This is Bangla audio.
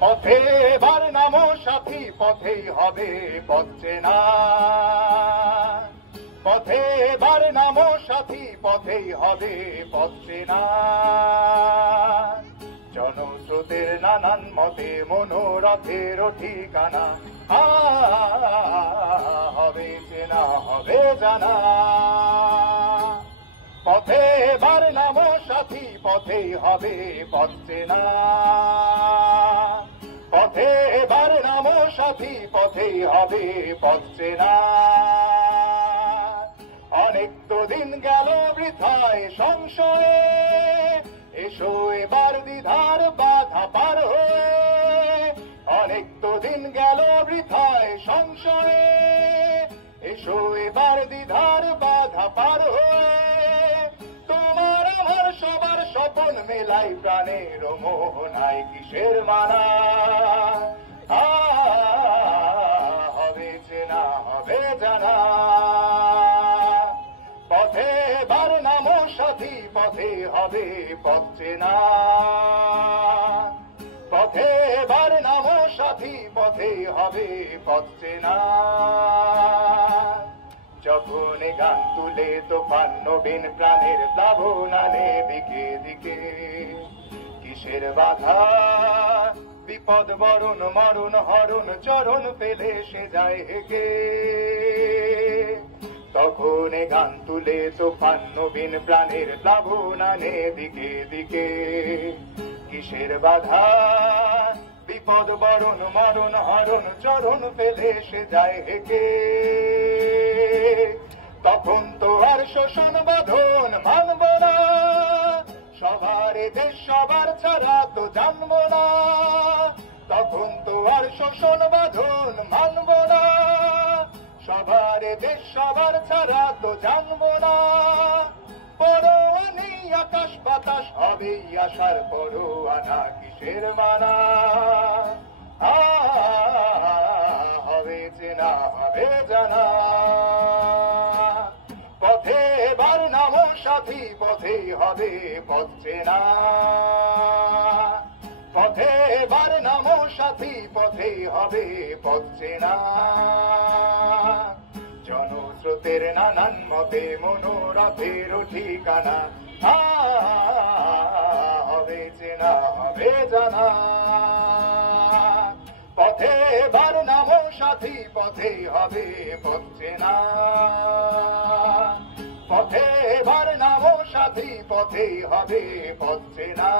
পথে এবার নামো সাথী, পথেই হবে পথ চেনা। পথে এবার নামো সাথী, পথেই হবে পথ চেনা। জনস্রোতের নানান মতে মনোরথের ঠিকানা, হবে চেনা হবে জানা। পথে এবার নামো সাথী, পথেই হবে পথ চেনা। পথে এবার নামো সাথী, পথেই হবে পথ চেনা। অনেক তো দিন গেল বৃথায় সংশয়ে, এসো এবার দ্বিধার বাধা পার হয়ে। অনেক তো দিন গেল বৃথায় সংশয়ে, এসো এবার দ্বিধার বাধা পার হয়ে। তোমার আমার সবার স্বপন মেলাই প্রাণের মোহনায় কিসের মানা। হবে চেনা হবে জানা। পথে এবার নামো সাথী, পথে হবে পথ চেনা। পথে এবার নামো সাথী, পথে হবে পথ চেনা। যখন গান তুলে তোফান নবীন প্রাণের প্লাবন আনে দিকে দিকে, কিসের বাধা বিপদ বরণ মরণ হরণ চরণ ফেলে সে যায় হেগে। তখন গান তুলে তোফান নবীন প্রাণের প্লাবন আনে দিকে দিকে, কিসের বাধা বিপদ বরণ মরণ হরণ চরণ ফেলে সে যায় হেগে। তখন তো আর শোষণ বাঁধন মানব না, সবার দেশ সবার ছাড়া তো জানব না। তখন তো আর শোষণ বাঁধন মানব না, সবার দেশ সবার ছাড়া তো জানব না। পরোয়া নেই আকাশ বাতাস, হবেই আশার পরোয়ানা কিসের মানা। হবে চেনা হবে জানা। পথে এবার নামো সাথী, পথেই হবে পথ চেনা। পথে এবার নামো সাথী, পথেই হবে পথ চেনা। জনস্রোতের নানান মতে মনোরথের ঠিকানা, হবে চেনা হবে জানা। পথে এবার নামো সাথী, পথেই হবে পথ চেনা। পথে এবার নামো সাথী, পথেই হবে পথ চেনা।